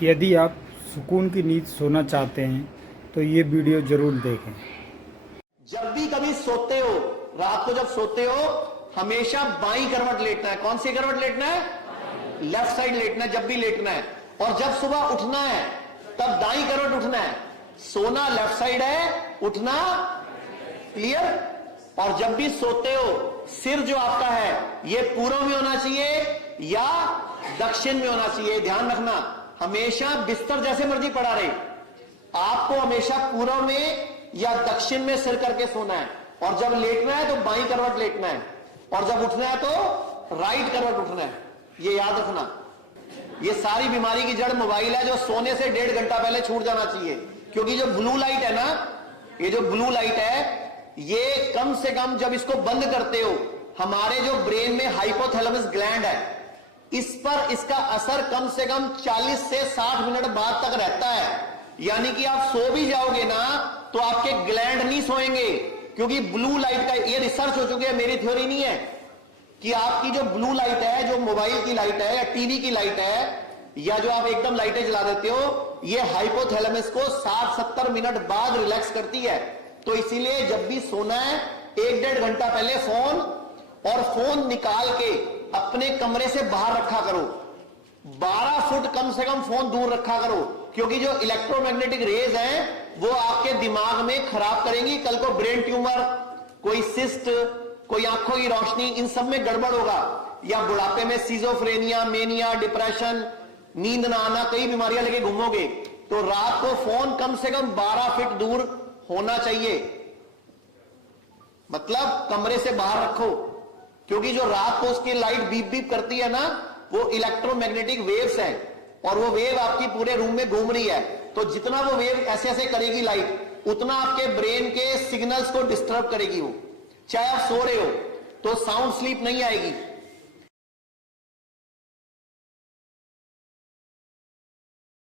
यदि आप सुकून की नींद सोना चाहते हैं तो ये वीडियो ज़रूर देखें। जब भी कभी सोते हो, रात को जब सोते हो, हमेशा बाईं करवट लेटना है। कौन सी करवट लेटना है? लेफ्ट साइड लेटना है जब भी लेटना है। और जब सुबह उठना है तब दाईं करवट उठना है। सोना लेफ्ट साइड है, उठना क्लियर। और जब भी सोते हो, सिर जो आपका है ये पूर्व में होना चाहिए या दक्षिण में होना चाहिए। ध्यान रखना, हमेशा बिस्तर जैसे मर्जी पड़ा रहे, आपको हमेशा पूर्व में या दक्षिण में सिर करके सोना है। और जब लेटना है तो बाईं करवट लेटना है, और जब उठना है तो राइट करवट उठना है। ये याद रखना। ये सारी बीमारी की जड़ मोबाइल है, जो सोने से 1.5 घंटा पहले छूट जाना चाहिए। क्योंकि जो ब्लू लाइट है ना, ये जो ब्लू लाइट है, ये कम से कम जब इसको बंद करते हो, हमारे जो ब्रेन में हाइपोथैलेमस ग्लैंड है, इस पर इसका असर कम से कम 40 से 60 मिनट बाद तक रहता है। यानी कि आप सो भी जाओगे ना तो आपके ग्लैंड नहीं सोएंगे, क्योंकि ब्लू लाइट का ये रिसर्च हो चुकी है, मेरी थ्योरी नहीं है, कि आपकी जो ब्लू लाइट है, जो मोबाइल की लाइट है या टीवी की लाइट है, या जो आप एकदम लाइटें जला देते हो, ये हाइपोथैलेमस को 60-70 मिनट बाद रिलैक्स करती है। तो इसीलिए जब भी सोना है 1-1.5 घंटा पहले फोन निकाल के अपने कमरे से बाहर रखा करो। 12 फुट कम से कम फोन दूर रखा करो, क्योंकि जो इलेक्ट्रोमैग्नेटिक रेज हैं वो आपके दिमाग में खराब करेंगी। कल को ब्रेन ट्यूमर, कोई सिस्ट, कोई आंखों की रोशनी, इन सब में गड़बड़ होगा। या बुढ़ापे में सिजोफ्रेनिया, मेनिया, डिप्रेशन, नींद ना आना, कई बीमारियां लेके घूमोगे। तो रात को फोन कम से कम 12 फीट दूर होना चाहिए, मतलब कमरे से बाहर रखो। क्योंकि जो रात को उसकी लाइट बीप बीप करती है ना, वो इलेक्ट्रोमैग्नेटिक वेव्स हैं, और वो वेव आपकी पूरे रूम में घूम रही है। तो जितना वो वेव ऐसे ऐसे करेगी लाइट, उतना आपके ब्रेन के सिग्नल्स को डिस्टर्ब करेगी वो। चाहे आप सो रहे हो तो साउंड स्लीप नहीं आएगी।